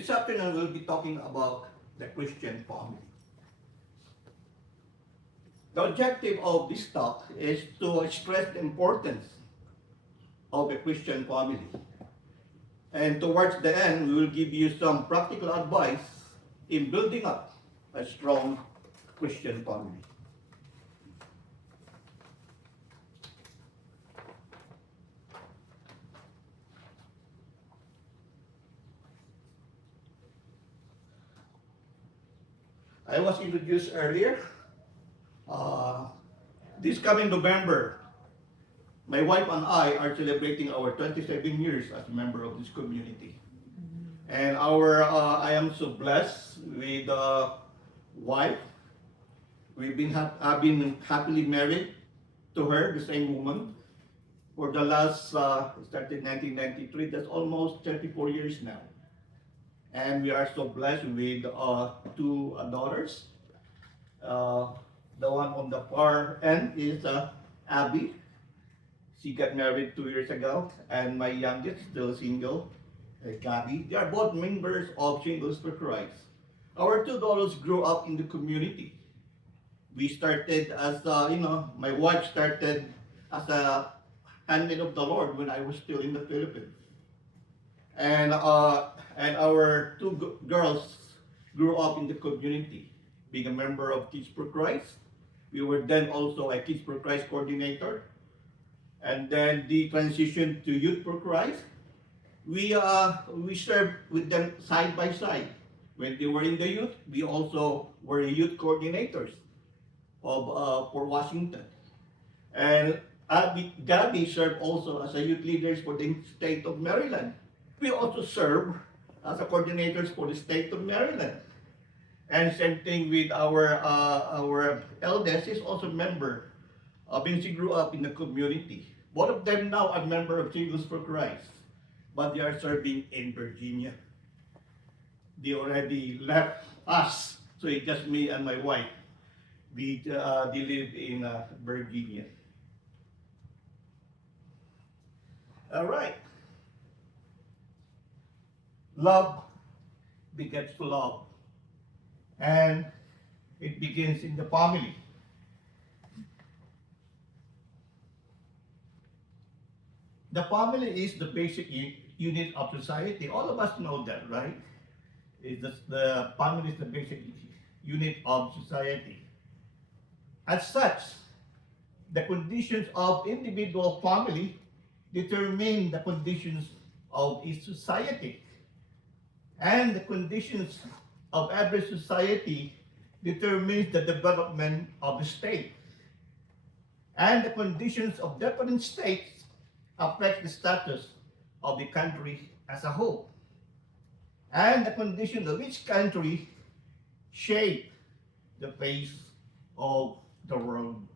This afternoon we'll be talking about the Christian family. The objective of this talk is to express the importance of a Christian family. And towards the end, we will give you some practical advice in building up a strong Christian family. I was introduced earlier. This coming November, my wife and I are celebrating our 27 years as a member of this community. And I am so blessed with a wife. I've been happily married to her, the same woman, for the last, started 1993, that's almost 34 years now. And we are so blessed with two daughters. The one on the far end is Abby. She got married 2 years ago, and my youngest, still single, Gabby. They are both members of Singles for Christ. Our two daughters grew up in the community. We started as, my wife started as a handmaid of the Lord when I was still in the Philippines. And our two girls grew up in the community, being a member of Kids for Christ. We were then also a Kids for Christ coordinator. And then the transition to Youth for Christ, we served with them side by side. When they were in the youth, we also were youth coordinators for Washington. And Gabby served also as a youth leader for the state of Maryland. We also serve as a coordinators for the state of Maryland. And same thing with our eldest is also a member. She grew up in the community. Both of them now are member of Singles for Christ, but they are serving in Virginia. They already left us, so it's just me and my wife. They live in Virginia. All right. Love begets love, and it begins in the family. The family is the basic unit of society. All of us know that, right? The family is the basic unit of society. As such, the conditions of individual family determine the conditions of a society. And the conditions of every society determines the development of the state. And the conditions of different states affect the status of the country as a whole. And the conditions of each country shape the face of the world.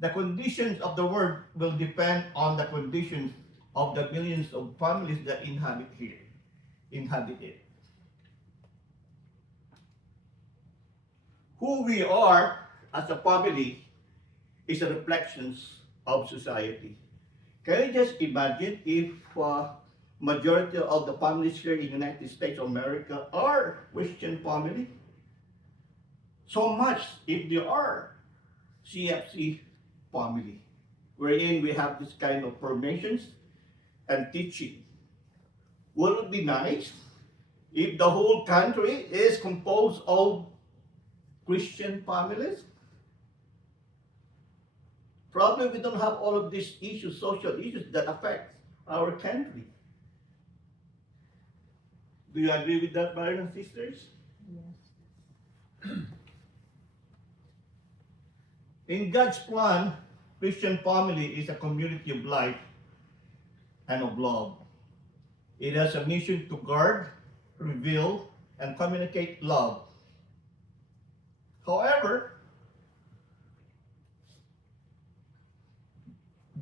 The conditions of the world will depend on the conditions of the millions of families that inhabit it. Who we are as a family is a reflection of society. Can you just imagine if majority of the families here in the United States of America are Christian family? So much if they are CFC family, wherein we have this kind of formations and teaching. Would it be nice if the whole country is composed of Christian families? Probably we don't have all of these issues, social issues that affect our country. Do you agree with that, brothers and sisters? Yes. In God's plan, Christian family is a community of life and of love. It has a mission to guard, reveal, and communicate love. However,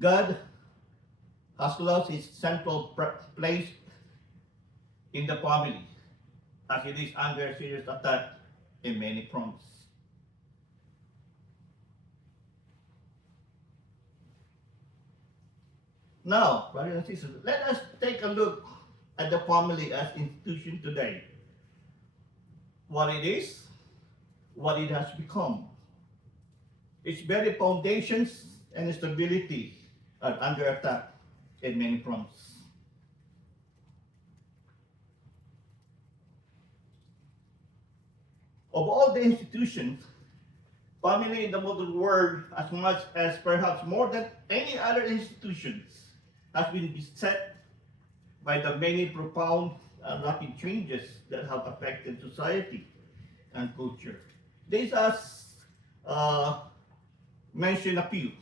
God has lost his central place in the family, as it is under serious attack in many fronts. Now, brothers and sisters, let us take a look at the family as institution today. What it is, what it has become. Its very foundations and stability are under attack in many fronts. Of all the institutions, family in the modern world, as much as perhaps more than any other institutions, has been beset by the many profound and rapid changes that have affected society and culture. These us uh, mention a few.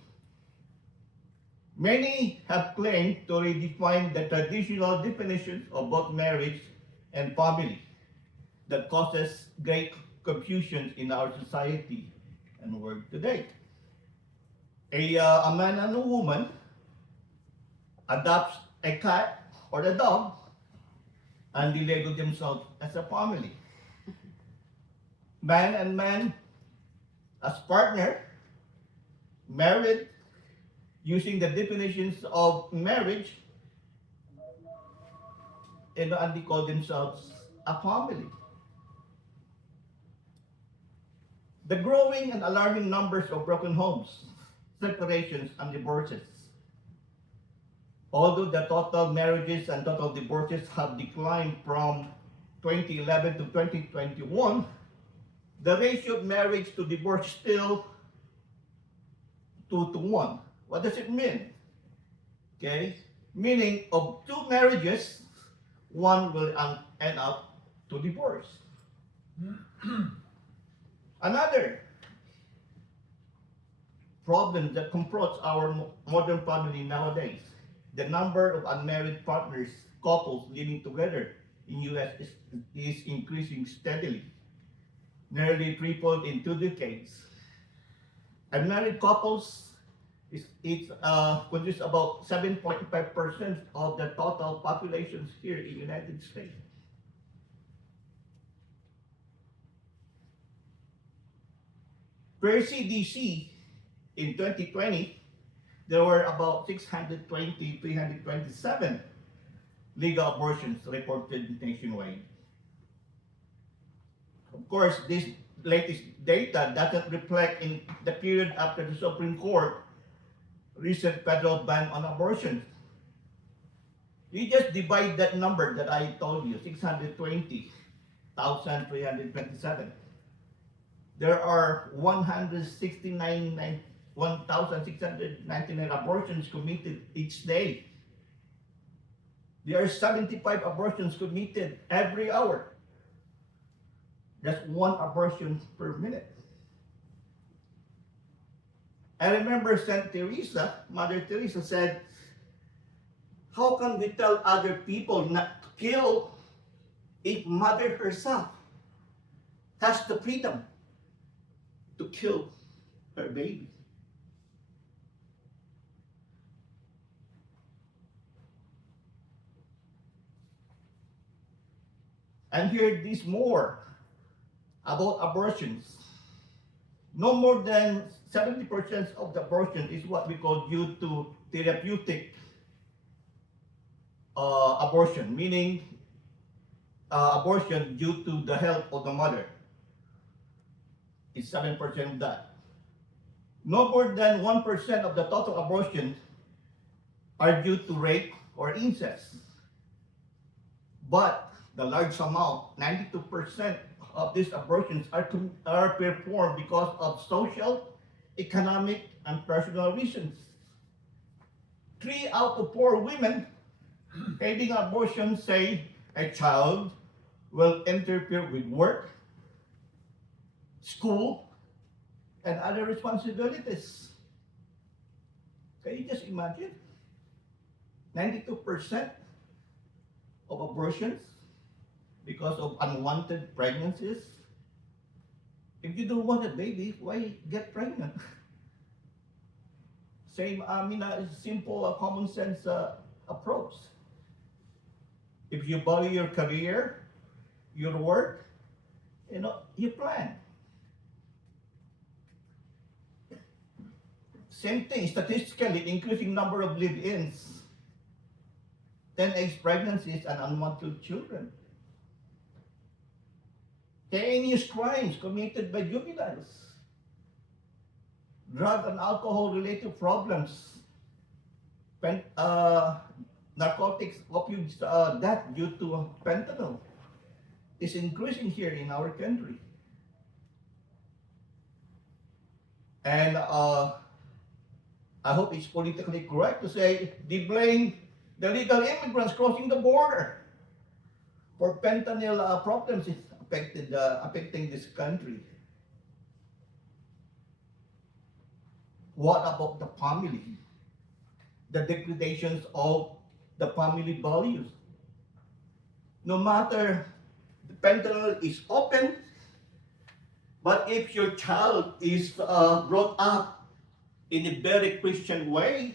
Many have claimed to redefine the traditional definitions of both marriage and family that causes great confusion in our society and world today. A man and a woman adopts a cat or a dog and they label themselves as a family. Man and man as partner, married, using the definitions of marriage, and they call themselves a family. The growing and alarming numbers of broken homes, separations, and divorces. Although the total marriages and total divorces have declined from 2011 to 2021, the ratio of marriage to divorce still 2 to 1. What does it mean? Okay, meaning of two marriages, one will end up to divorce. Another problem that confronts our modern family nowadays, the number of unmarried partners, couples living together in US is increasing steadily, nearly tripled in 2 decades. Unmarried couples produce about 7.5% of the total populations here in the United States. Per CDC, in 2020, there were about 327 legal abortions reported nationwide. Of course, this latest data doesn't reflect in the period after the Supreme Court recent federal ban on abortion. You just divide that number that I told you, 620,327. There are 169 abortions committed each day. There are 75 abortions committed every hour. That's one abortion per minute. I remember Saint Teresa, Mother Teresa said, how can we tell other people not to kill if Mother herself has the freedom to kill her baby? And here this more about abortions. No more than 70% of the abortion is what we call due to therapeutic abortion, meaning abortion due to the health of the mother. It's 7% of that. No more than 1% of the total abortions are due to rape or incest. But the large amount, 92% of these abortions are performed because of social, economic, and personal reasons. 3 out of 4 women having abortion say a child will interfere with work, school, and other responsibilities. Can you just imagine? 92% of abortions because of unwanted pregnancies. If you don't want a baby, why get pregnant? Same, simple, common sense approach. If you value your career, your work, you plan. Same thing, statistically, increasing number of live-ins 10 pregnancies and unwanted children, heinous crimes committed by juveniles, drug and alcohol related problems, pen, narcotics, opioids, death due to fentanyl is increasing here in our country. And I hope it's politically correct to say they blame the legal immigrants crossing the border for fentanyl problems is affecting this country. What about the family? The degradations of the family values. No matter the fentanyl is open, but if your child is brought up in a very Christian way,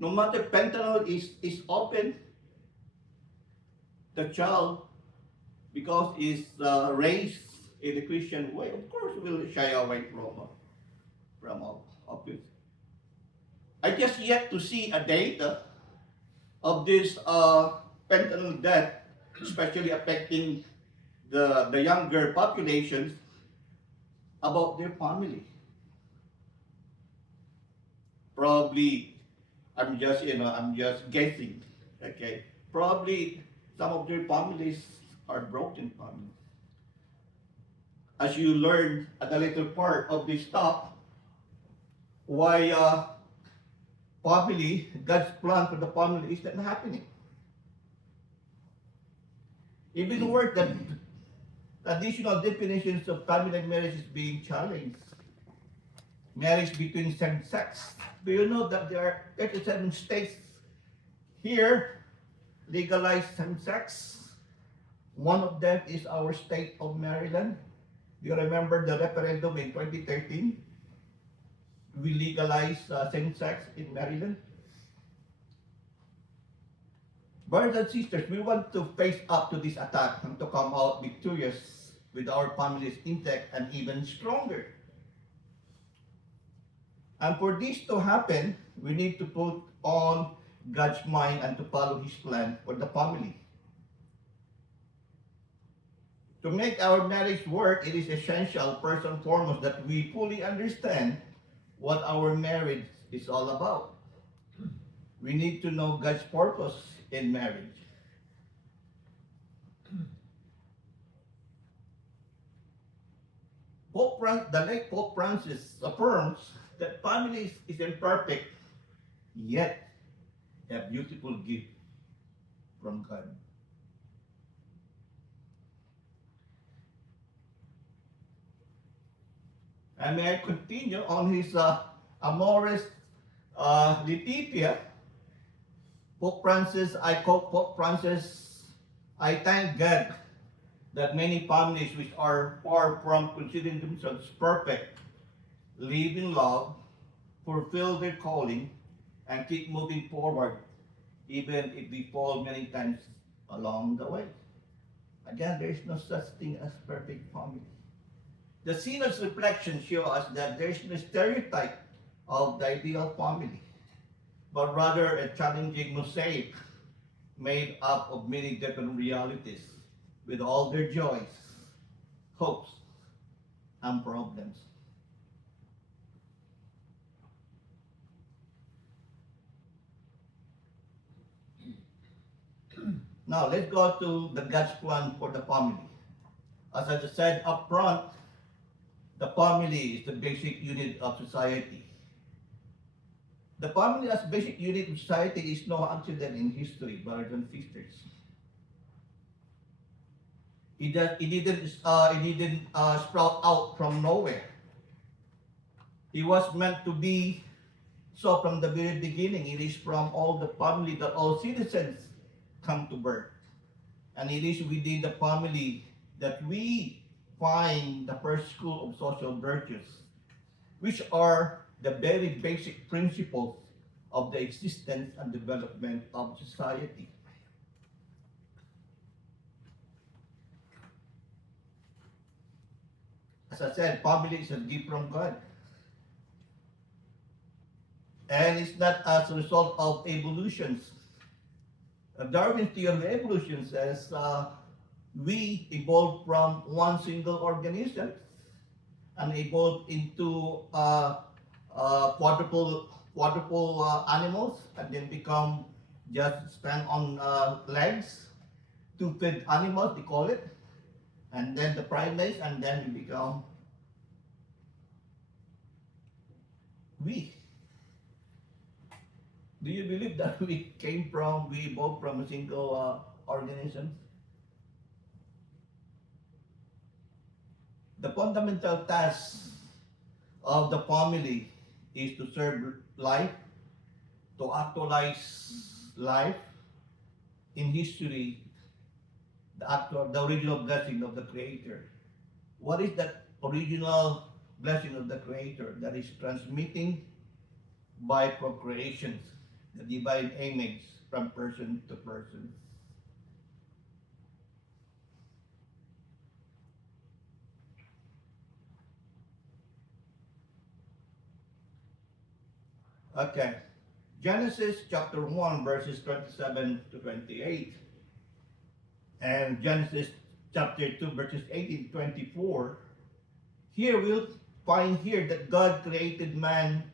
no matter fentanyl is open, the child, because is raised in a Christian way, of course will shy away from of it. I just yet to see a data of this fentanyl death, especially affecting the younger populations, about their family. Probably, I'm just guessing. Okay, probably some of their families are broken families. As you learn at the later part of this talk, why family, God's plan for the family is not happening. Even worse, that traditional definitions of family and marriage is being challenged. Marriage between same sex. Do you know that there are 37 states here legalize same sex? One of them is our state of Maryland. Do you remember the referendum in 2013? We legalized same sex in Maryland. Brothers and sisters, we want to face up to this attack and to come out victorious with our families intact and even stronger. And for this to happen, we need to put on God's mind and to follow His plan for the family. To make our marriage work, it is essential, first and foremost, that we fully understand what our marriage is all about. We need to know God's purpose in marriage. The late Pope Francis affirms that family is imperfect, yet a beautiful gift from God. And may I continue on his Amoris Laetitia. Pope Francis, I quote Pope Francis, I thank God that many families which are far from considering themselves perfect live in love, fulfill their calling, and keep moving forward, even if we fall many times along the way. Again, there is no such thing as perfect family. The Synod's reflection show us that there is no stereotype of the ideal family, but rather a challenging mosaic made up of many different realities with all their joys, hopes, and problems. Now let's go to the God's plan for the family. As I just said up front, the family is the basic unit of society. The family as basic unit of society is no accident in history, brothers and sisters. It didn't sprout out from nowhere. It was meant to be so from the very beginning. It is from all the family that all citizens come to birth. And it is within the family that we find the first school of social virtues, which are the very basic principles of the existence and development of society. As I said, family is a gift from God. And it's not as a result of evolutions. Darwin's theory of evolution says we evolved from one single organism and evolved into quadruple animals, and then become just stand on legs, two-feet animals, they call it, and then the primates, and then we become we. Do you believe that we evolved from a single organism? The fundamental task of the family is to serve life, to actualize life in history, the original blessing of the Creator. What is that original blessing of the Creator? That is transmitting by procreation, the divine image from person to person. Okay. Genesis chapter 1, verses 27 to 28, and Genesis chapter 2, verses 18 to 24. Here we'll find here that God created man,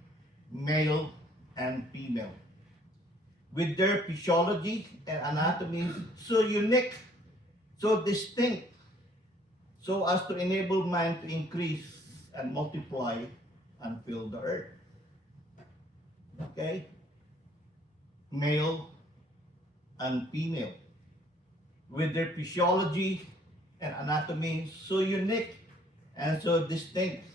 male and female, with their physiology and anatomy so unique, so distinct, so as to enable man to increase and multiply and fill the earth. Okay? Male and female, with their physiology and anatomy so unique and so distinct.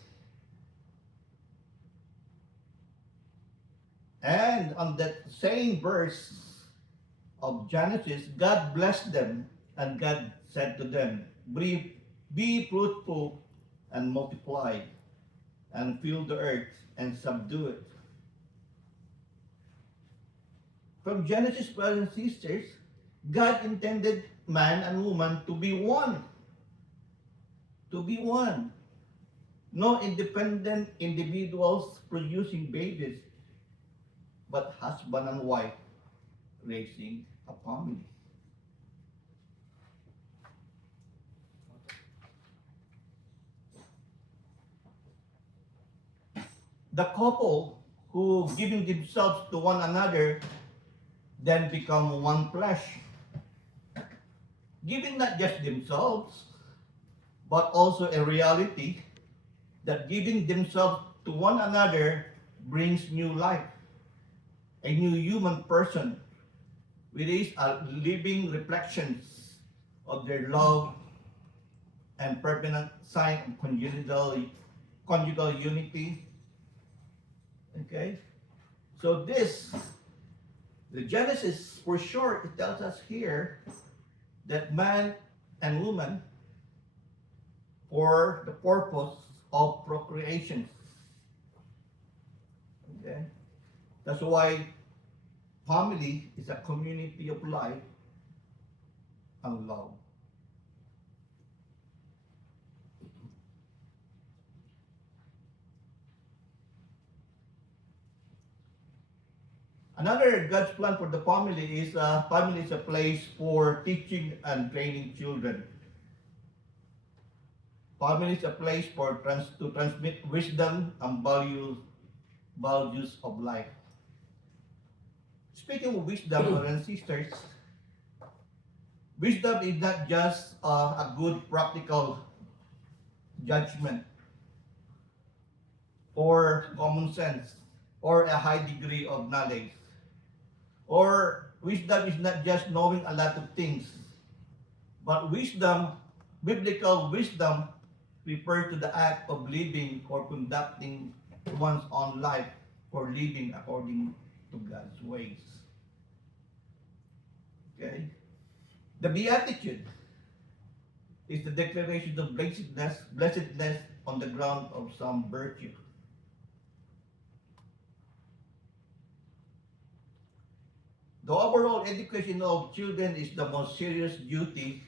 And on that same verse of Genesis, God blessed them, and God said to them, be fruitful and multiply, and fill the earth and subdue it. From Genesis, brothers and sisters, God intended man and woman to be one. To be one. No independent individuals producing babies, but husband and wife raising a family. The couple who giving themselves to one another then become one flesh. Giving not just themselves, but also a reality that giving themselves to one another brings new life, a new human person, which is a living reflections of their love and permanent sign of conjugal unity. Okay? So the Genesis, for sure, it tells us here that man and woman, for the purpose of procreation. Okay? That's why family is a community of life and love. Another God's plan for the family is a place for teaching and training children. Family is a place to transmit wisdom and values of life. Speaking of wisdom, brothers and sisters, wisdom is not just a good practical judgment or common sense or a high degree of knowledge. Or wisdom is not just knowing a lot of things, but wisdom, biblical wisdom, refers to the act of living or conducting one's own life or living according to God's ways. Okay? The Beatitude is the declaration of blessedness on the ground of some virtue. The overall education of children is the most serious duty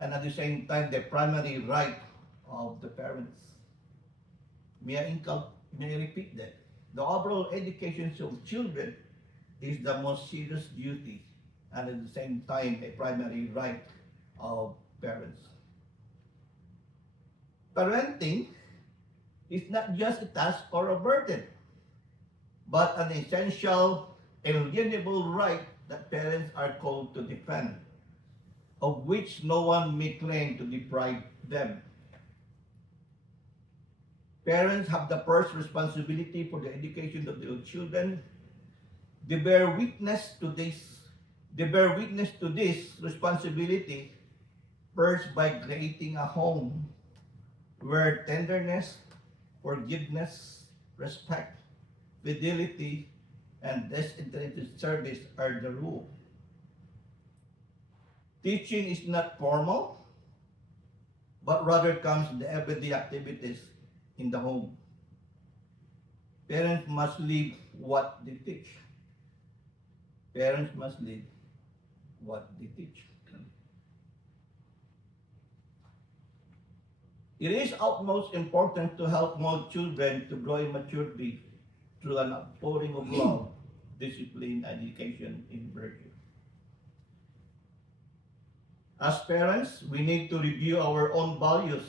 and at the same time the primary right of the parents. May I repeat that? the overall education of children is the most serious duty and at the same time a primary right of parents. Parenting is not just a task or a burden, but an essential, alienable right that parents are called to defend, of which no one may claim to deprive them. Parents have the first responsibility for the education of their children. They bear witness to this. They bear witness to this responsibility first by creating a home where tenderness, forgiveness, respect, fidelity, and disinterested service are the rule. Teaching is not formal, but rather comes in the everyday activities in the home. Parents must live what they teach. Parents must live what they teach. It is utmost important to help mold children to grow in maturity through an outpouring of love, discipline, education, in virtue. As parents, we need to review our own values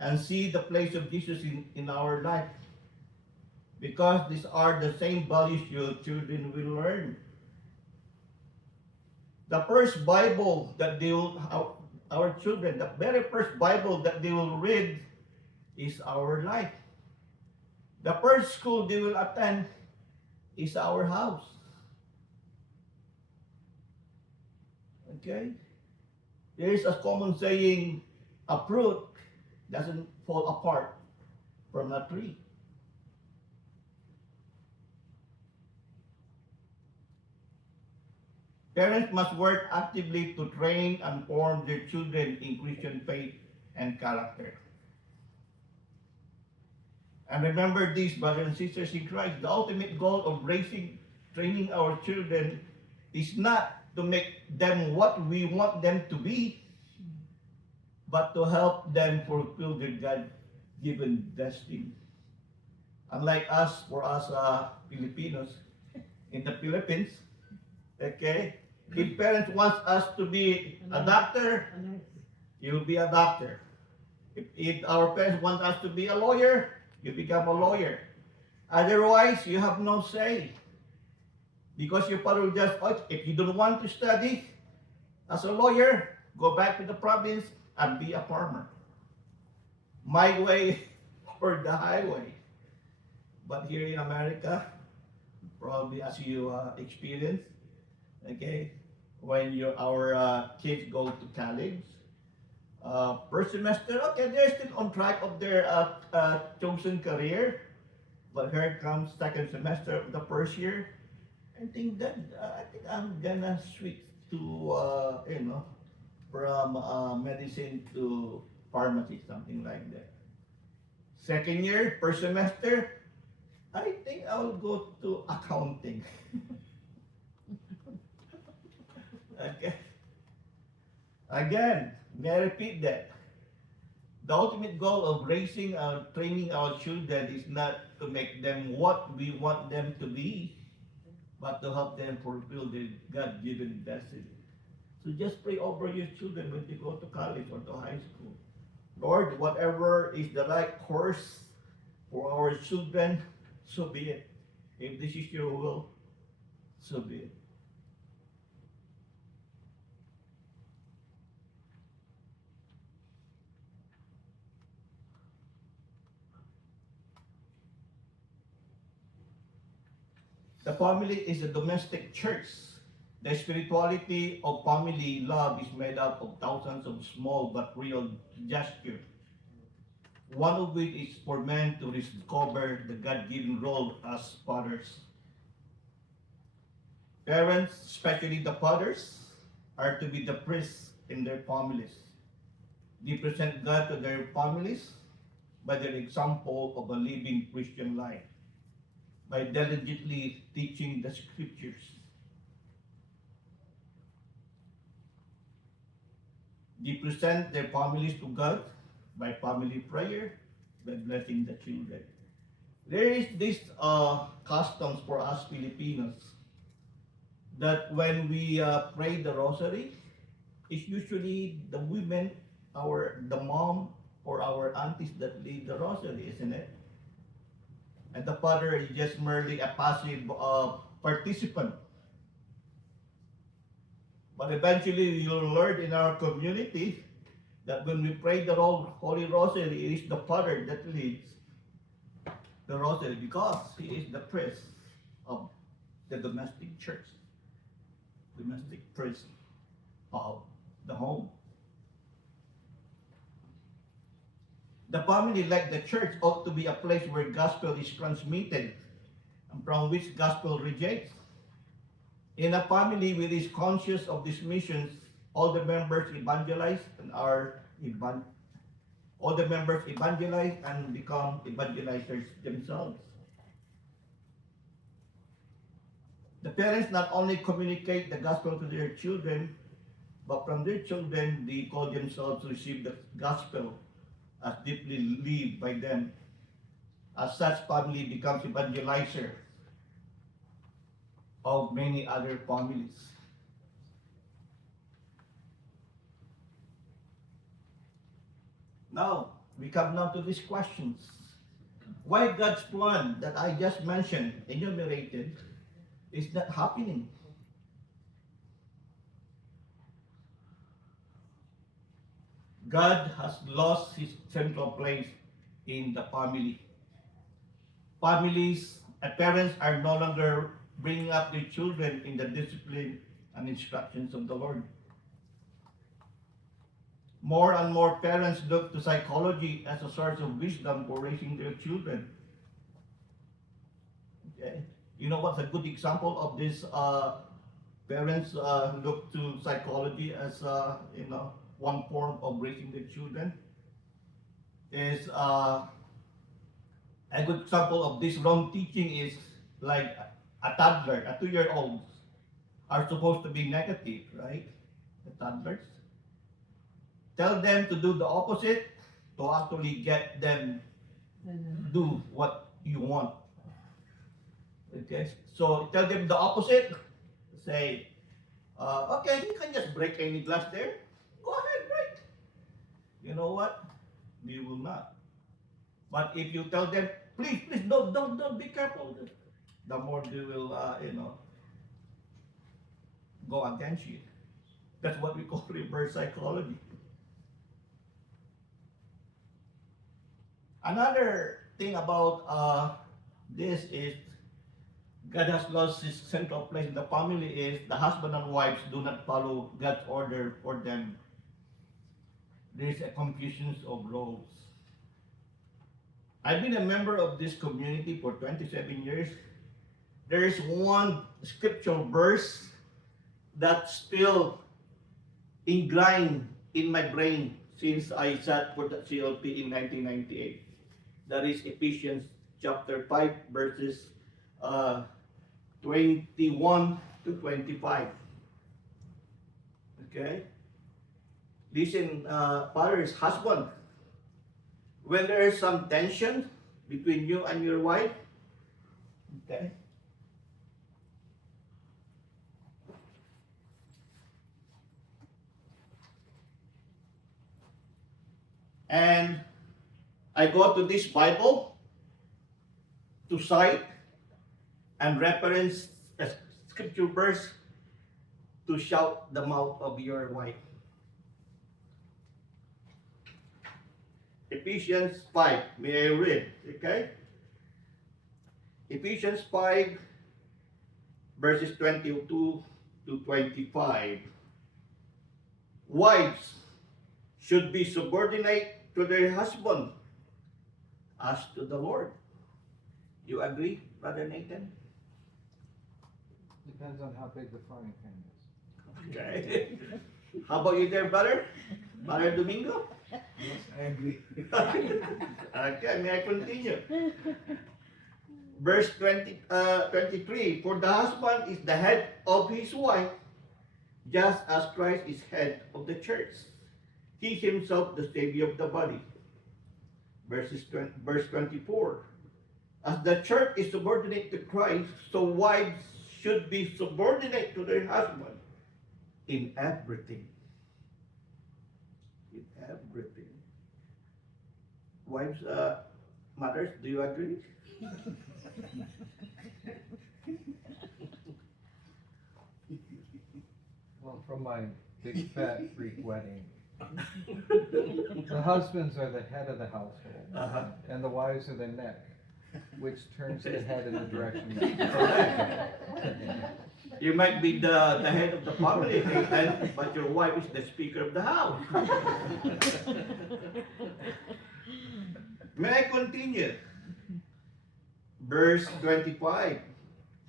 and see the place of Jesus in our life, because these are the same values your children will learn. The first Bible that they will, our children, the very first Bible that they will read is our life. The first school they will attend is our house. Okay? There is a common saying, a fruit doesn't fall apart from a tree. Parents must work actively to train and form their children in Christian faith and character. And remember this, brothers and sisters in Christ, the ultimate goal of training our children is not to make them what we want them to be, but to help them fulfill their God-given destiny. Unlike us, for us Filipinos, in the Philippines, okay, if parents want us to be a doctor, you'll be a doctor. If our parents want us to be a lawyer, you become a lawyer. Otherwise, you have no say. Because your father will just, oh, if you don't want to study as a lawyer, go back to the province and be a farmer. My way or the highway. But here in America, probably as you experience, okay, when our kids go to college, first semester, okay, they're still on track of their chosen career. But here comes second semester of the first year. I think I'm gonna switch to from medicine to pharmacy, something like that. Second year, first semester, I think I will go to accounting. Okay. Again, may I repeat that? The ultimate goal of training our children is not to make them what we want them to be, but to help them fulfill their God-given destiny. So just pray over your children when they go to college or to high school. Lord, whatever is the right course for our children, so be it. If this is your will, so be it. The family is a domestic church. The spirituality of family love is made up of thousands of small but real gestures. One of which is for men to discover the God-given role as fathers. Parents, especially the fathers, are to be the priests in their families. They present God to their families by their example of a living Christian life, by diligently teaching the scriptures. They present their families to God by family prayer, by blessing the children. There is this customs for us Filipinos that when we pray the rosary, it's usually the women, the mom or our aunties that lead the rosary, isn't it? And the father is just merely a passive participant. But eventually, you'll learn in our community that when we pray the Holy Rosary, it is the father that leads the rosary because he is the priest of the domestic church, domestic priest of the home. The family, like the church, ought to be a place where gospel is transmitted and from which gospel rejects. In a family which is conscious of these missions, all the members evangelize and all the members evangelize and become evangelizers themselves. The parents not only communicate the gospel to their children, but from their children they call themselves to receive the gospel as deeply lived by them. As such, family becomes evangelizer of many other families. Now, we come now to these questions. Why God's plan that I just mentioned, enumerated, is not happening? God has lost his central place in the family. Families and parents are no longer bringing up their children in the discipline and instructions of the Lord. More and more parents look to psychology as a source of wisdom for raising their children. Okay? You know what's a good example of this? Parents look to psychology as one form of raising their children. Is a good example of this wrong teaching is like a toddler, a 2-year-old are supposed to be negative, right? The toddlers. Tell them to do the opposite to actually get them do what you want. Okay, so tell them the opposite. Say, okay, you can just break any glass there. Go ahead, break. You know what? You will not. But if you tell them, please, don't be careful. The more they will, go against you. That's what we call reverse psychology. Another thing about this is God has lost his central place in the family is the husband and wives do not follow God's order for them. There is a confusion of roles. I've been a member of this community for 27 years. There is one scriptural verse that's still ingrained in my brain since I sat for the CLP in 1998. That is Ephesians chapter 5 verses 21 to 25. Okay? Listen, father's husband, when there is some tension between you and your wife, okay? And I go to this Bible to cite and reference a scripture verse to shout the mouth of your wife. Ephesians 5, may I read, okay? Ephesians 5, verses 22 to 25. Wives should be subordinate to their husband as to the Lord. You agree, Brother Nathan? Depends on how big the frying pan is. Okay. How about you there, brother? Brother Domingo? Yes, I agree. Okay, may I continue? Verse 23, for the husband is the head of his wife, just as Christ is head of the church. He himself the Savior of the body. Verse 24, As the church is subordinate to Christ, so wives should be subordinate to their husband in everything. In everything. Wives, mothers, do you agree? Well, from my big fat Greek wedding, the husbands are the head of the household, Uh-huh. and the wives are the neck, which turns the head in the direction. You might be the head of the family, and, but your wife is the speaker of the house. May I continue? Verse 25.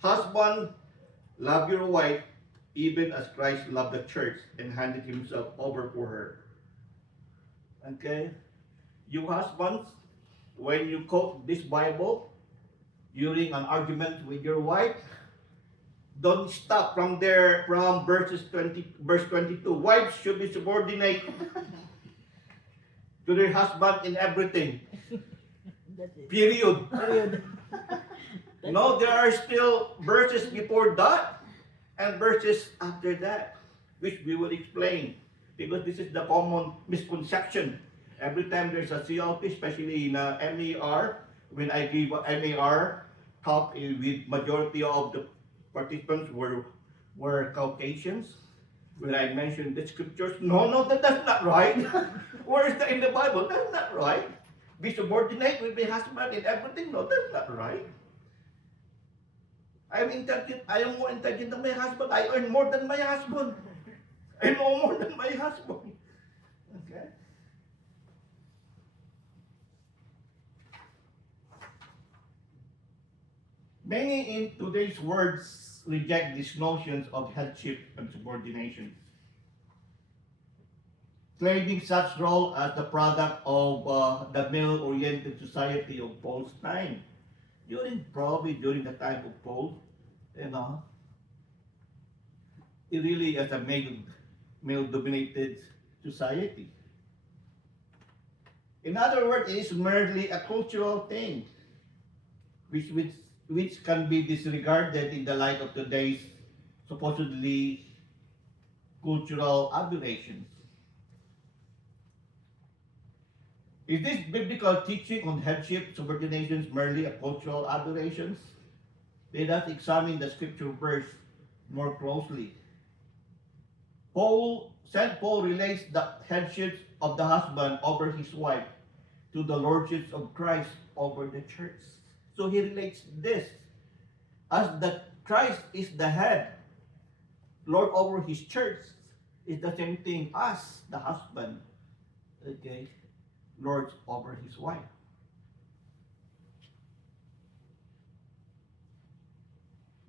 Husband, love your wife, even as Christ loved the church and handed himself over for her. Okay? You husbands, when you quote this Bible during an argument with your wife, don't stop from there, from verse 22. Wives should be subordinate to their husband in everything. That's it. Period. Period. No, there are still verses before that and verses after that, which we will explain, because this is the common misconception. Every time there's a CLP, especially in MAR, when I give a MAR talk with majority of the participants were Caucasians, when I mentioned the scriptures, no, that's not right. Where is that in the Bible? That's not right. Be subordinate with my husband in everything. No, that's not right. I am more intelligent than my husband. I earn more than my husband. I know more than my husband. Okay? Many in today's words reject these notions of headship and subordination, claiming such role as the product of the male-oriented society of Paul's time. Probably during the time of Paul, you know, it really is a male-dominated society. In other words, it is merely a cultural thing, which can be disregarded in the light of today's supposedly cultural aberrations. Is this biblical teaching on headship subordinations merely a cultural aberrations? Let us examine the scripture verse more closely. St. Paul relates the headship of the husband over his wife to the lordship of Christ over the church. So he relates this as that Christ is the head, Lord over his church, is the same thing as the husband, okay, lords over his wife.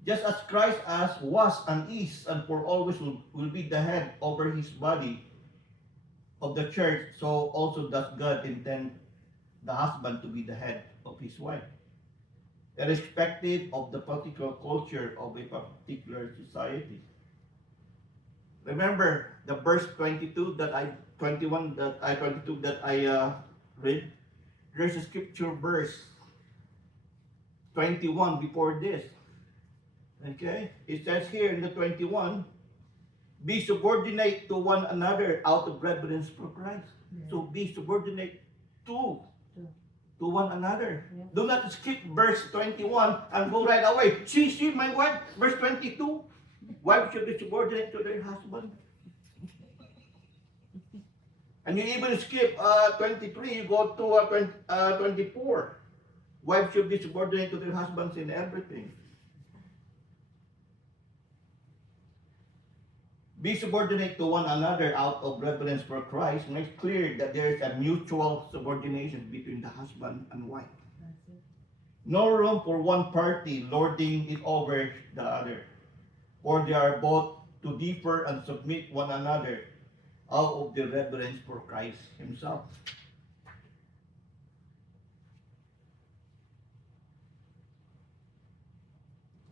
Just as Christ was and is and for always will be the head over his body of the church, so also does God intend the husband to be the head of his wife, irrespective of the particular culture of a particular society. Remember the verse 22 that I 21 that I 22 that I read. There's a scripture verse 21 before this. Okay, it says here in the 21, be subordinate to one another out of reverence for Christ. Yeah. So be subordinate to To. one another. Yeah. Do not skip verse 21 and go right away. See, my wife, verse 22. Wives should be subordinate to their husband. And you even skip 23, you go to 24. Wives should be subordinate to their husbands in everything. Be subordinate to one another out of reverence for Christ makes clear that there is a mutual subordination between the husband and wife. That's it. No room for one party lording it over the other, for they are both to differ and submit one another out of the reverence for Christ himself.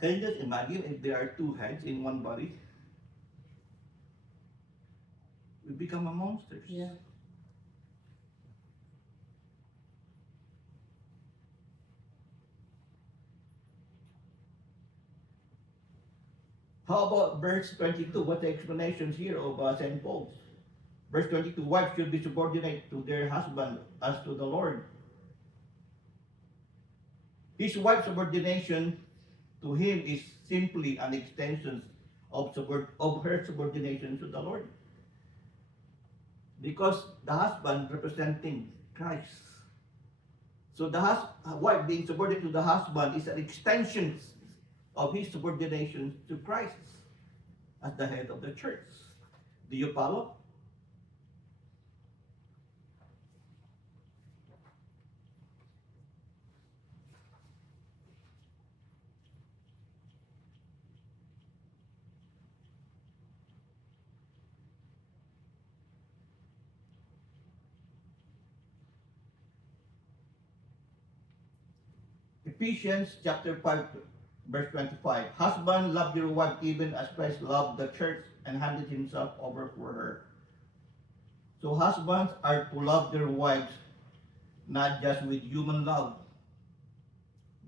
Can you just imagine if there are two heads in one body? We become a monsters. Yeah. How about verse 22? What's the explanation here of St. Paul's? Verse 22, wives should be subordinate to their husband as to the Lord. His wife's subordination to him is simply an extension of her subordination to the Lord. Because the husband representing Christ. So the wife being subordinate to the husband is an extension of his subordination to Christ as the head of the church. Do you follow? Ephesians chapter 5, verse 25. Husband, love your wife even as Christ loved the church and handed himself over for her. So husbands are to love their wives not just with human love,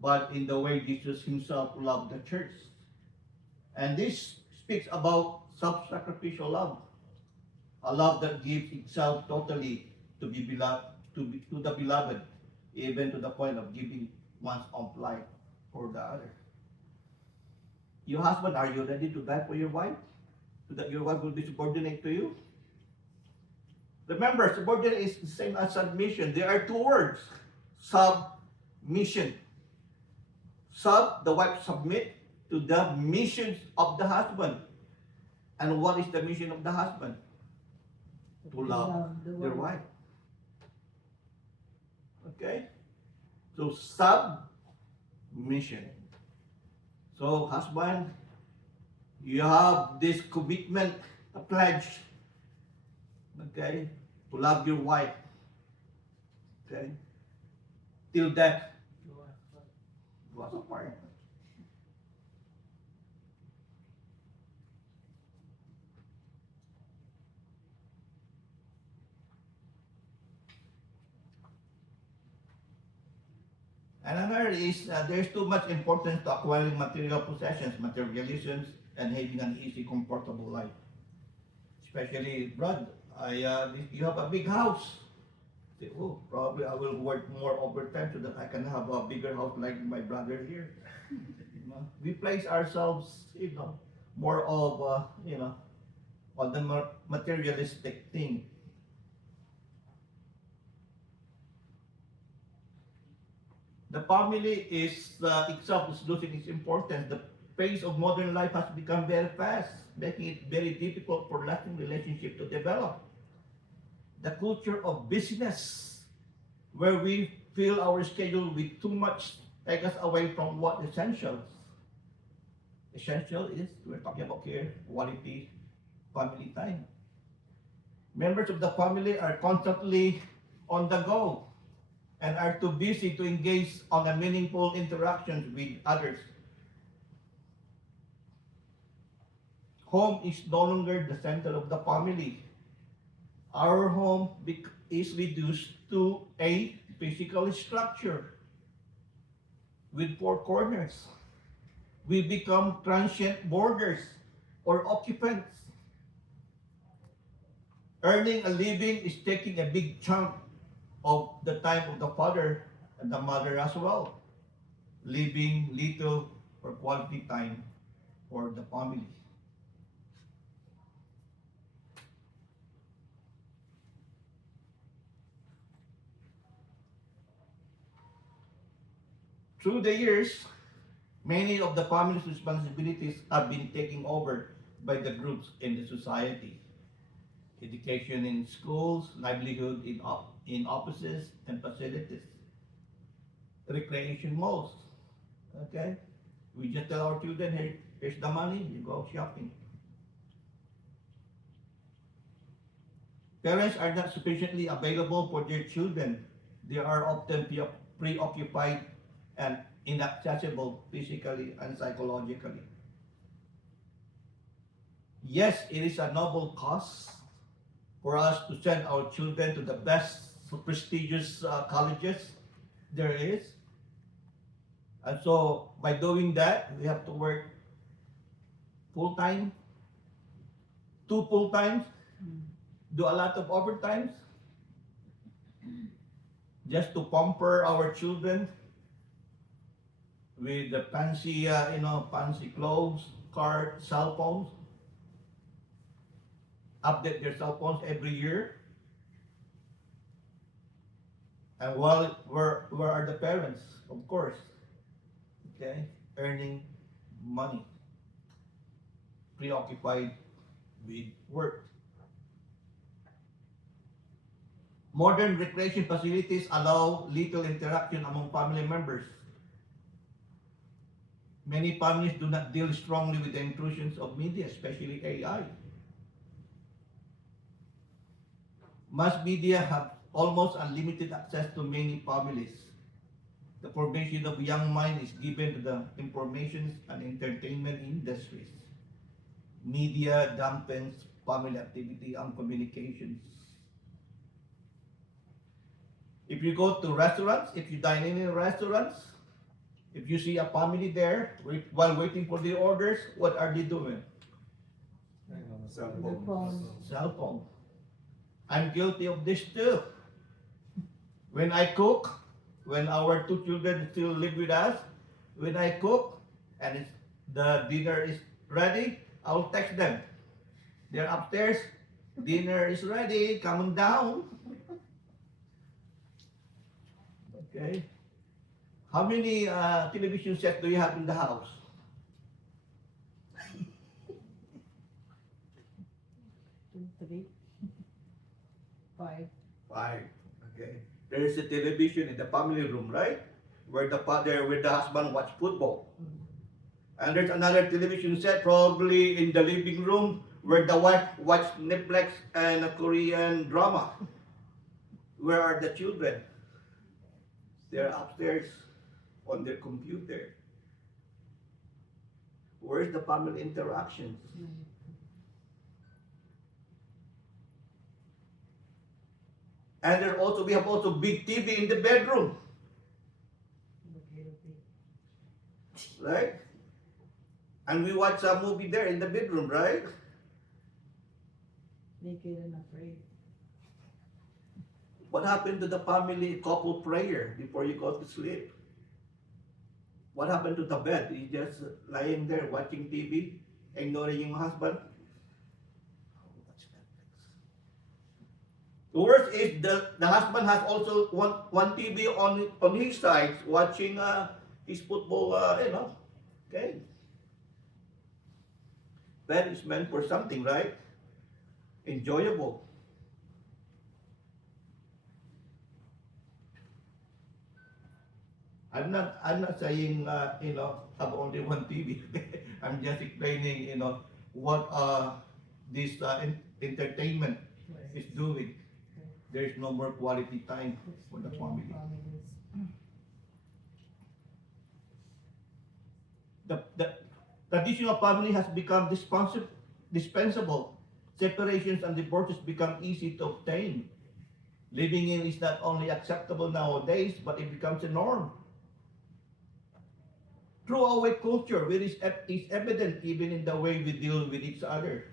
but in the way Jesus himself loved the church. And this speaks about self-sacrificial love, a love that gives itself totally to be beloved, to the beloved, even to the point of giving one's own life for the other. Your husband, are you ready to die for your wife? So that your wife will be subordinate to you? Remember, subordinate is the same as submission. There are two words. Submission. Sub, the wife submit to the missions of the husband. And what is the mission of the husband? To love their wife. Okay? So submission. So husband, you have this commitment, a pledge, okay, to love your wife, okay, till death do us apart. And another is there's too much importance to acquiring material possessions, materialisms, and having an easy, comfortable life. Especially, Brad, you have a big house. Say, oh, probably I will work more overtime so that I can have a bigger house like my brother here. We place ourselves, more of, on the materialistic thing. The family is itself is losing its importance. The pace of modern life has become very fast, making it very difficult for lasting relationship to develop. The culture of business, where we fill our schedule with too much, take us away from what essentials. Essential is, we're talking about here, quality family time. Members of the family are constantly on the go and are too busy to engage on a meaningful interactions with others. Home is no longer the center of the family. Our home is reduced to a physical structure with four corners. We become transient boarders or occupants. Earning a living is taking a big chunk of the time of the father and the mother as well, leaving little or quality time for the family. Through the years, many of the family's responsibilities have been taken over by the groups in the society. Education in schools, livelihood in offices and facilities, recreation malls. Okay? We just tell our children, here's the money, you go shopping. Parents are not sufficiently available for their children. They are often preoccupied and inaccessible physically and psychologically. Yes, it is a noble cause for us to send our children to the best prestigious colleges there is. And so by doing that, we have to work full time, 2 full times, do a lot of overtimes, just to pamper our children with the fancy, fancy clothes, cars, cell phones, update their cell phones every year. And where are the parents? Of course, okay, earning money, preoccupied with work. Modern recreation facilities allow little interaction among family members. Many families do not deal strongly with the intrusions of media, especially AI. Mass media have almost unlimited access to many families. The formation of young mind is given to the information and entertainment industries. Media dampens family activity and communications. If you go to restaurants, if you dine in restaurants, if you see a family there while waiting for the orders, what are they doing? Hang on a The second. phone. Cell phone. I'm guilty of this too. When I cook, when our 2 children still live with us, when I cook and the dinner is ready, I'll text them. They're upstairs, dinner is ready, coming down. Okay. How many television sets do you have in the house? 2, 3, 5. 5. Okay. There is a television in the family room, right? Where the father with the husband watch football. And there's another television set probably in the living room where the wife watch Netflix and a Korean drama. Where are the children? They're upstairs on their computer. Where's the family interactions? And we have also big TV in the bedroom, right? And we watch a movie there in the bedroom, right? Naked and afraid. What happened to the family couple prayer before you go to sleep? What happened to the bed? You just lying there watching TV, ignoring your husband? Watch Netflix. The worst is the husband has also one TV on his side watching his football, okay? Bed is meant for something, right? Enjoyable. I'm not saying have only one TV. I'm just explaining what this entertainment is doing. There is no more quality time for the family. The traditional family has become dispensable. Separations and divorces become easy to obtain. Living in is not only acceptable nowadays, but it becomes a norm. Through our culture, which is evident even in the way we deal with each other.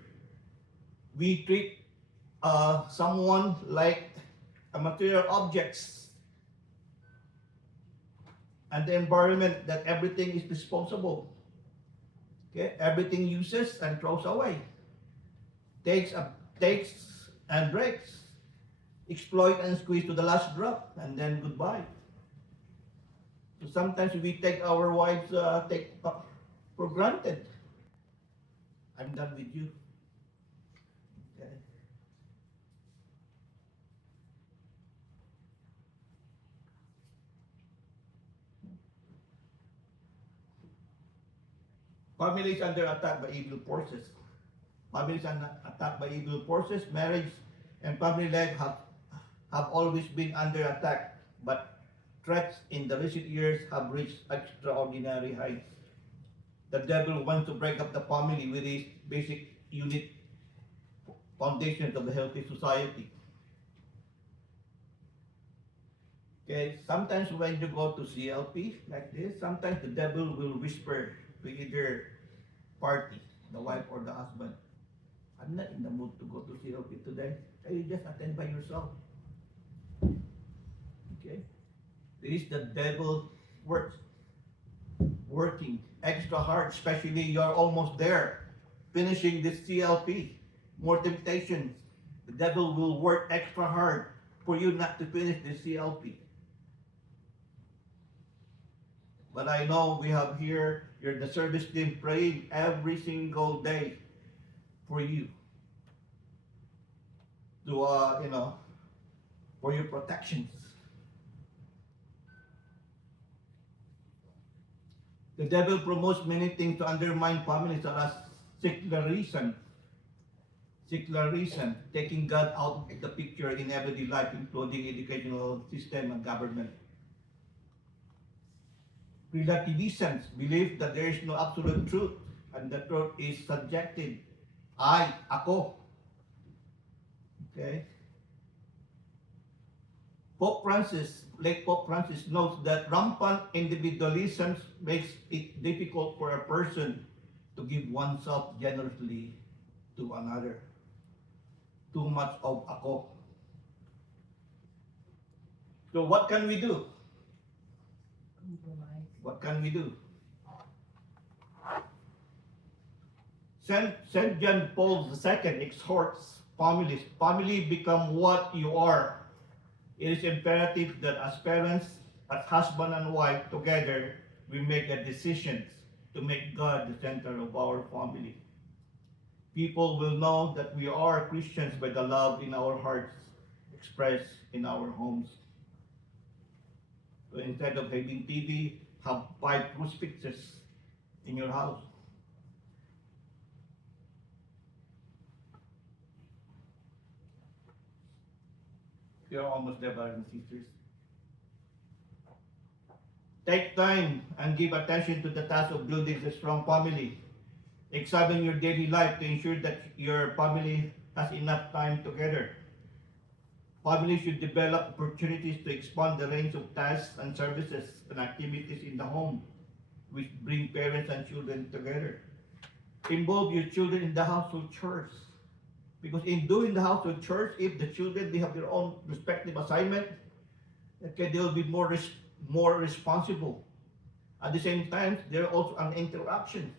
We treat someone like a material objects, and the environment that everything is disposable. Okay, everything uses and throws away. Takes and breaks. Exploit and squeeze to the last drop, and then goodbye. So sometimes we take our wives for granted. I'm done with you. Okay. Families under attack by evil forces. Families under attack by evil forces. Marriage and family life have always been under attack, but threats in the recent years have reached extraordinary heights. The devil wants to break up the family with its basic unit foundations of the healthy society. Okay, sometimes when you go to CLP like this, sometimes the devil will whisper to either party. the wife or the husband, I'm not in the mood to go to CLP today. You just attend by yourself. Okay? This is the devil working extra hard, especially you're almost there, finishing this CLP. More temptations. The devil will work extra hard for you not to finish this CLP. But I know we have here, you're the service team praying every single day for you to, for your protections. The devil promotes many things to undermine families such as secularism, taking God out of the picture in everyday life, including educational system and government. Relativism, belief that there is no absolute truth and the truth is subjective. Ako. Okay? Late Pope Francis notes that rampant individualism makes it difficult for a person to give oneself generously to another. Too much of ako. So what can we do? Compromise. What can we do? Saint John Paul II exhorts families, family become what you are. It is imperative that as parents, as husband and wife together, we make the decisions to make God the center of our family. People will know that we are Christians by the love in our hearts expressed in our homes. So instead of having TV, have 5 crucifixes in your house. You're almost there, brothers and sisters. Take time and give attention to the task of building a strong family. Examine your daily life to ensure that your family has enough time together. Families should develop opportunities to expand the range of tasks and services and activities in the home, which bring parents and children together. Involve your children in the household chores. Because in doing the household chores, if the children they have their own respective assignment, okay, they will be more responsible. At the same time, there are also an interruption.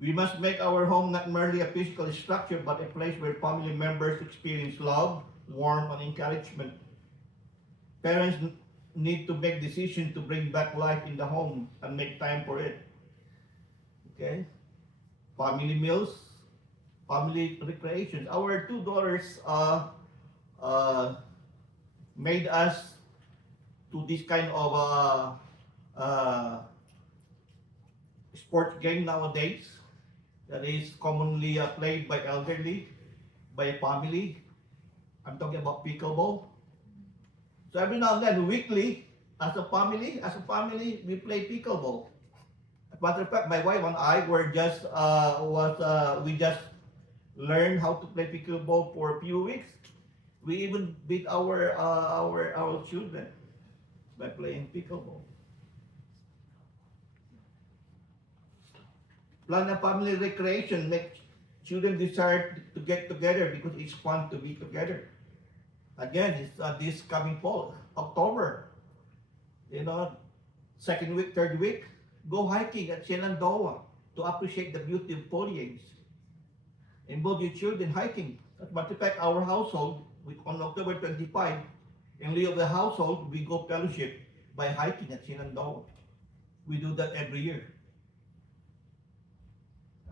We must make our home not merely a physical structure, but a place where family members experience love, warmth, and encouragement. Parents need to make decisions to bring back life in the home and make time for it. Okay? Family meals, family recreations. Our 2 daughters made us to this kind of sports game nowadays that is commonly played by elderly, by a family. I'm talking about pickleball. So every now and then, weekly, as a family, we play pickleball. As a matter of fact, my wife and I were just we just learned how to play pickleball for a few weeks. We even beat our children by playing pickleball. Plan a family recreation, make children desire to get together because it's fun to be together. Again, it's this coming fall, October. Second week, third week, go hiking at Shenandoah to appreciate the beauty of foliage. Involve your children hiking. As a matter of fact, our household, on October 25, in lieu of the household, we go fellowship by hiking at Shenandoah. We do that every year.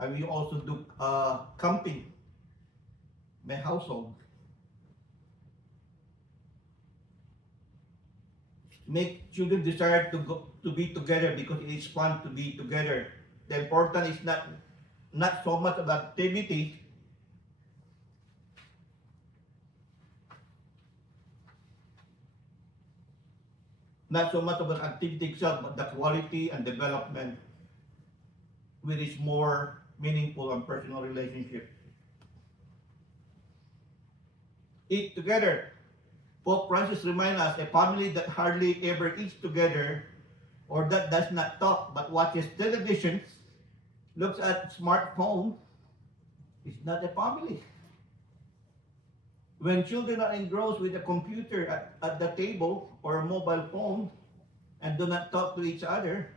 And we also do camping, my household. Make children desire to be together because it is fun to be together. The important is not so much of activity, not so much of an activity itself, but the quality and development, which is more meaningful and personal relationship. Eat together. Pope Francis reminds us a family that hardly ever eats together or that does not talk but watches television, looks at smartphone, is not a family. When children are engrossed with a computer at the table or a mobile phone and do not talk to each other,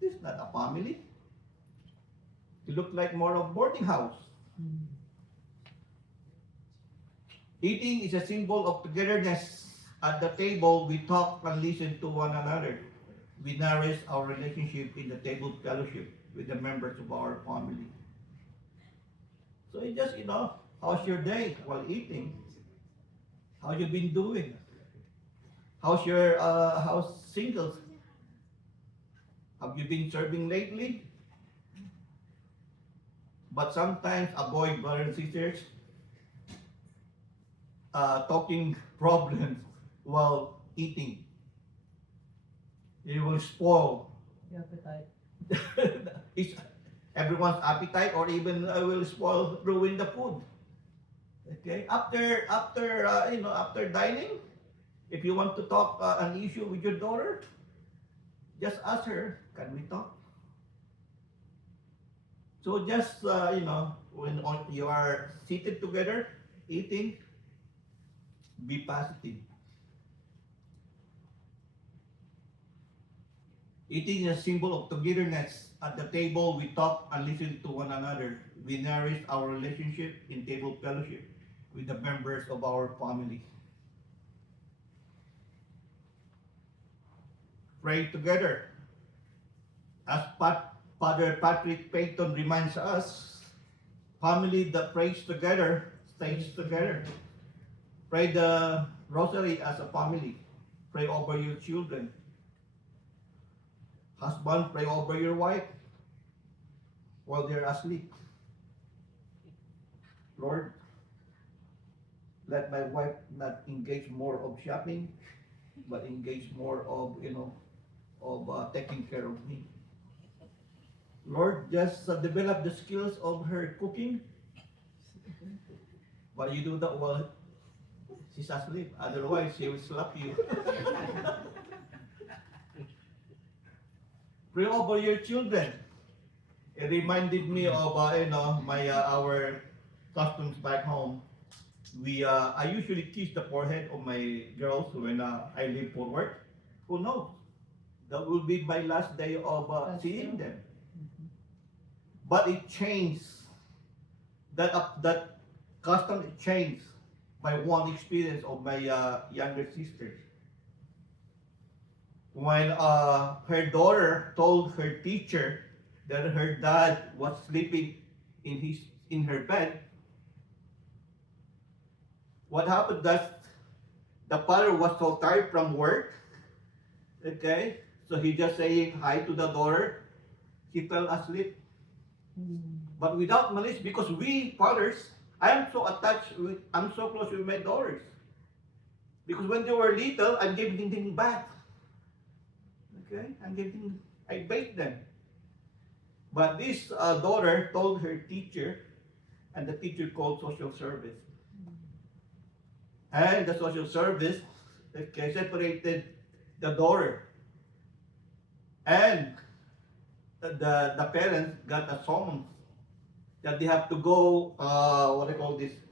this is not a family. It looks like more of boarding house. Eating is a symbol of togetherness. At the table, we talk and listen to one another. We nourish our relationship in the table fellowship with the members of our family. So you just, how's your day while eating? How you been doing? How's singles? Have you been serving lately? But sometimes avoid brothers and sisters talking problems while eating. It will spoil The appetite. it's everyone's appetite, or even will spoil, ruin the food. Okay, after dining, if you want to talk an issue with your daughter, just ask her, can we talk? So just when you are seated together eating, be positive. Eating is a symbol of togetherness. At the table, we talk and listen to one another. We nourish our relationship in table fellowship with the members of our family. Pray together. As Father Patrick Payton reminds us, family that prays together stays together. Pray the rosary as a family. Pray over your children. Husband, pray over your wife while they're asleep. Lord, let my wife not engage more of shopping, but engage more of, taking care of me. Lord, just develop the skills of her cooking. But you do that while she's asleep. Otherwise, she will slap you. Pray over your children. It reminded me of my our customs back home. I usually kiss the forehead of my girls when I leave for work. Who knows? That will be my last day of seeing them. But it changed. That custom it changed by one experience of my younger sisters. When her daughter told her teacher that her dad was sleeping in her bed, what happened that the father was so tired from work, okay, so he just saying hi to the daughter, he fell asleep. But without malice, because we fathers, I'm so close with my daughters. Because when they were little, I'm giving them bath. Okay, I bathed them. But this daughter told her teacher, and the teacher called social service. And the social service, okay, separated the daughter. And the parents got a summons that they have to go,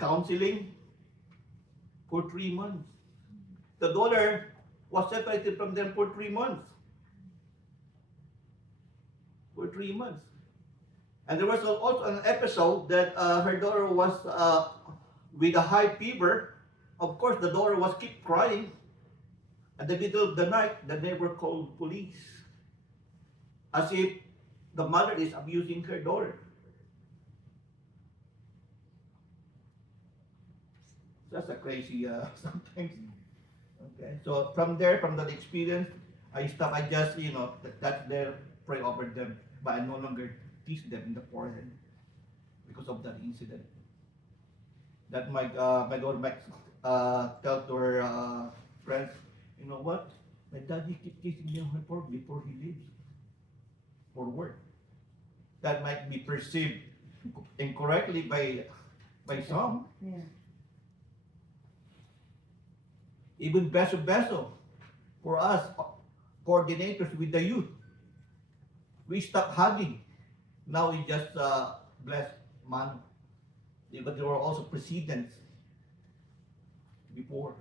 counseling for 3 months. The daughter was separated from them for 3 months. For 3 months. And there was also an episode that her daughter was with a high fever. Of course, the daughter was keep crying. At the middle of the night, the neighbor called police, as if the mother is abusing her daughter. That's a crazy sometimes. Okay, so from that experience, I just, that's there, pray over them, but I no longer tease them in the forehead because of that incident. That my daughter might tell to her friends, you know what? My daddy keep kissing me on her forehead before he leaves for work. That might be perceived incorrectly by some. Yeah. Even beso beso for us coordinators with the youth. We stopped hugging. Now we just bless man. But there were also precedents before.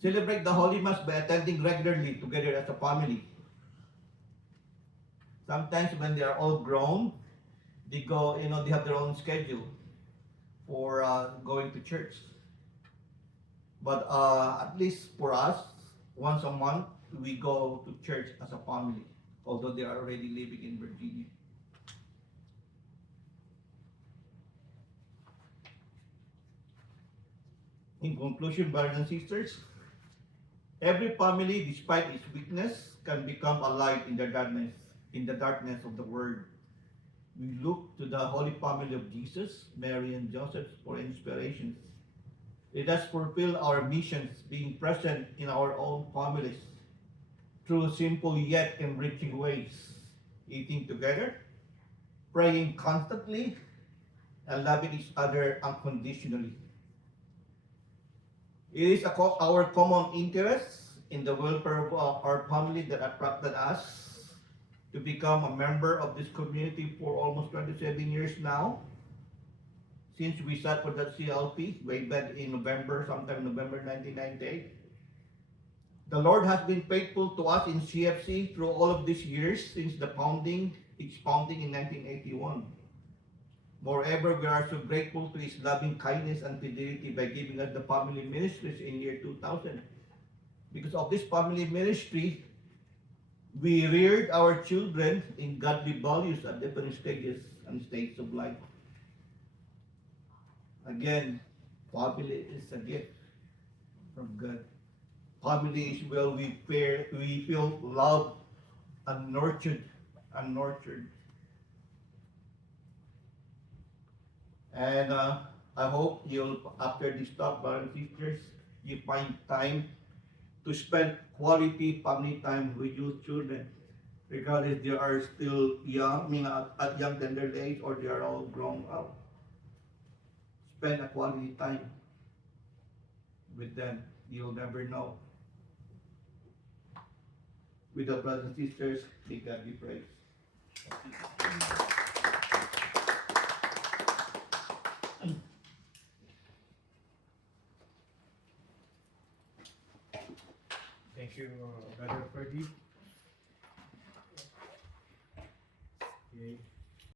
Celebrate the Holy Mass by attending regularly together as a family. Sometimes when they are all grown, they go, they have their own schedule for going to church. But at least for us, once a month, we go to church as a family, although they are already living in Virginia. In conclusion, brothers and sisters, every family, despite its weakness, can become a light in the darkness of the world. We look to the Holy Family of Jesus, Mary and Joseph for inspirations. Let us fulfill our missions, being present in our own families through simple yet enriching ways, eating together, praying constantly, and loving each other unconditionally. It is our common interest in the welfare of our family that attracted us to become a member of this community for almost 27 years now. Since we sat for that CLP way back in sometime November 1998. The Lord has been faithful to us in CFC through all of these years since its founding in 1981. Moreover, we are so grateful to His loving kindness and fidelity by giving us the family ministries in year 2000. Because of this family ministry, we reared our children in godly values at different stages and states of life. Again, family is a gift from God. Family is where we feel loved and nurtured And I hope after this talk, brothers and sisters, you find time to spend quality family time with your children, regardless they are still young, at young tender age, or they are all grown up. Spend a quality time with them. You'll never know. With the brothers and sisters, may God be praised. Thank you, Brother Ferdie. Okay.